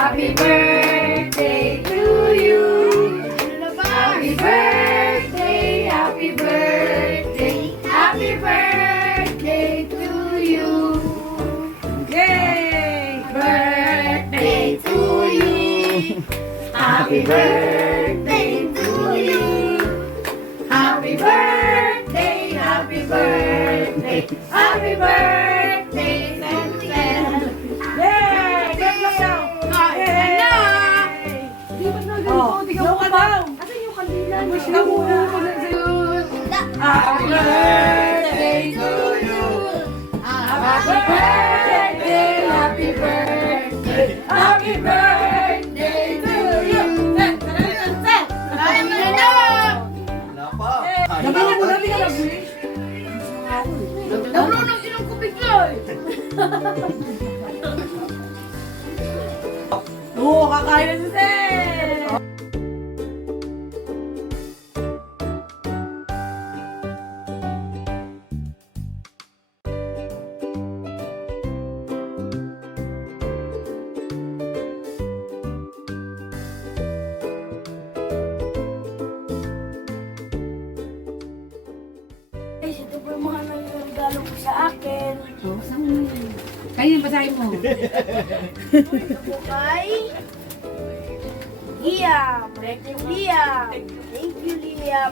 Happy birthday to you. Happy birthday, happy birthday, happy birthday to you. Yay! Birthday to you. Happy birthday to you. Happy birthday, happy birthday, happy birthday, Zeth. Yay! Get mo daw! Kain na! Di ba na ganito? Di ka mo ka daw! Asan yung kandila? Wish ka muna! Happy birthday to you. Happy birthday, happy birthday, happy birthday to you. Kain na na! Nabigyan mo na wish? Naulunod din ang kubig ko eh. Oo, kakain na si Seth! Guys, ito po yung mga nagregalo ko sa akin. Oo, saan mo na yun? Kaya yung basahin mo. Ito po kay Liam. Thank you, Liam. Thank you, Liam.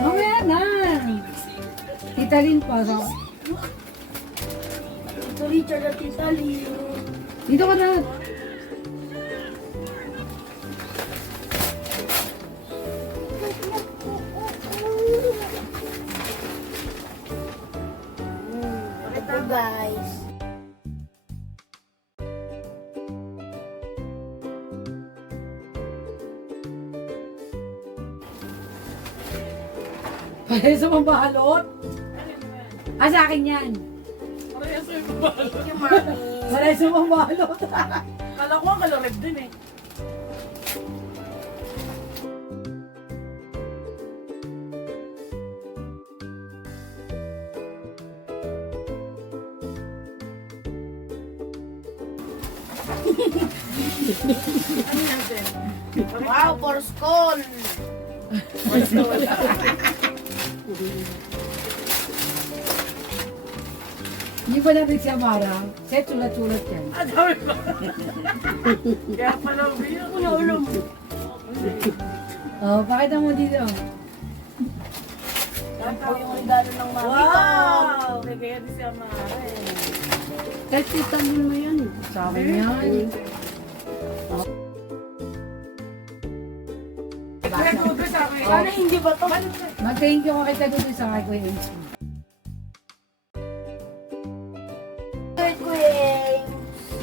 Mamaya na! Tita Lynn pa. So. Ito, Richard at Tita Liam. Dito ka na. Ito, guys. Kaya sa mambalot? Ah, sa akin yan. Thank you, Mami. Kaya sa mambalot. Kala ko ang kalorib din eh. Ano yan, Zen? Wow, for school. Hindi ba natin si Amara? Seth, sulat-sulat yan. Ang dami ba? Kaya pala umiyak. Ulo mo. Oh, pakita mo dito. Yan po yung regalo ng mami ko. Wow! Nagaya din si Amara eh. Seth, itanong mo yan. Sa akin yan. Kaya tuto sa akin. Sana hindi ba ito? Mag-thank you ka kita doon sa kay Kuya Ace. Good, Queen.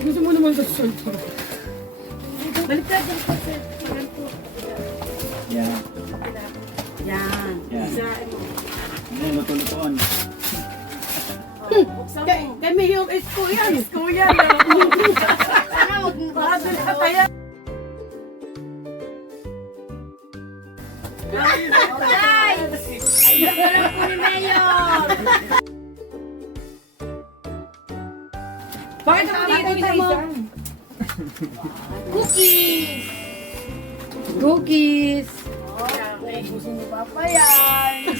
Gusto mo naman sa sulat. Balik ka dyan po, sir. Yeah. Yan. Yeah. Isain mo. Ano luto-lutoon? Buksan mo. Kaya may yung Ace ko yan. Kuya, Sana huwag mo baka doon ka kaya. Oh, guys! Ayun ka lang po ni Mayor. Pakita mo dito isa. Cookies! Cookies. Oh, ubusin ni Papa yan.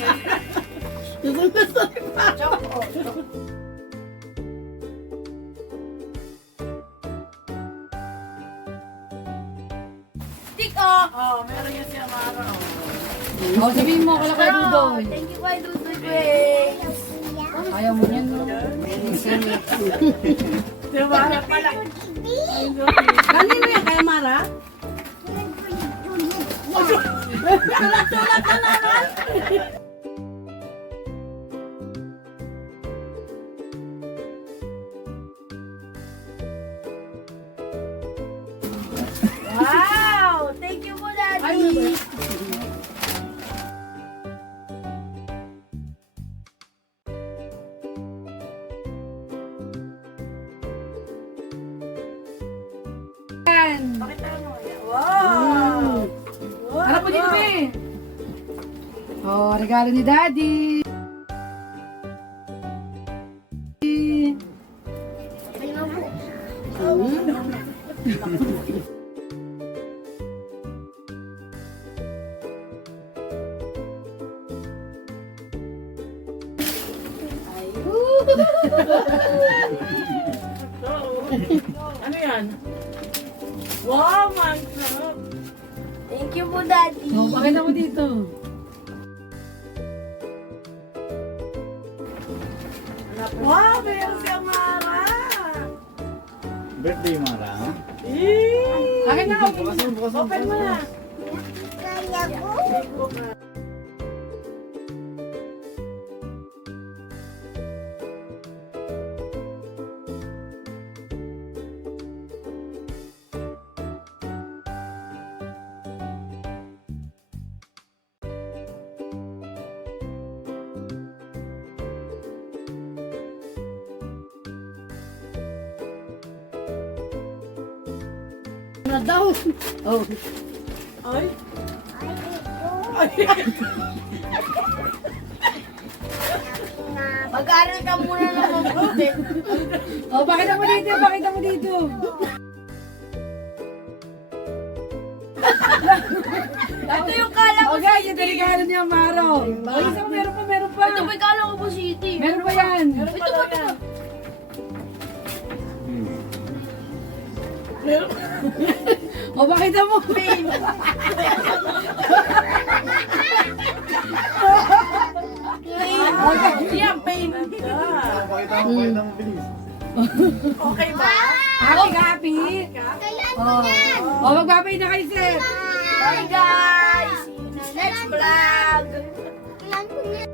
Choco. Stick off! Oh, meron yan si Amara. Oh, sabihin mo kala kay Dudon. Thank you, kay Dudoy Grace. Ayaw mo yan, no? Si Amara pala. Kanino yan? Kay Amara? Wow! Thank you po, Daddy. Yan. Pakita mo. Wow! Harap mo dito, be. Oh, regalo ni Daddy. Ayun na po. Ano yan? Wow, man. Thank you po, Daddy. Oh, pakita mo dito. Wow, meron si Amara. Birthday mo na. Akin na, open Bukasan, bukasan. Open mo na. Kaya ko. na daw. Oh. Ay. Mag-aaral ka muna ng mabuti. Oh, pakita mo dito, pakita mo dito. Ito yung kala ko Okay, yung delikado niya, Maro. Oh, isang meron pa, meron pa. Ito may kala ko po city. Meron pa yan. Ito pa ito. O, pakita mo. Yan, pain. Pakita mo, bilis. Okay ba? Happy, happy. Oh, oh magbabay na kayo, sir. Bye guys! See you na next vlog! Kailan ko niya?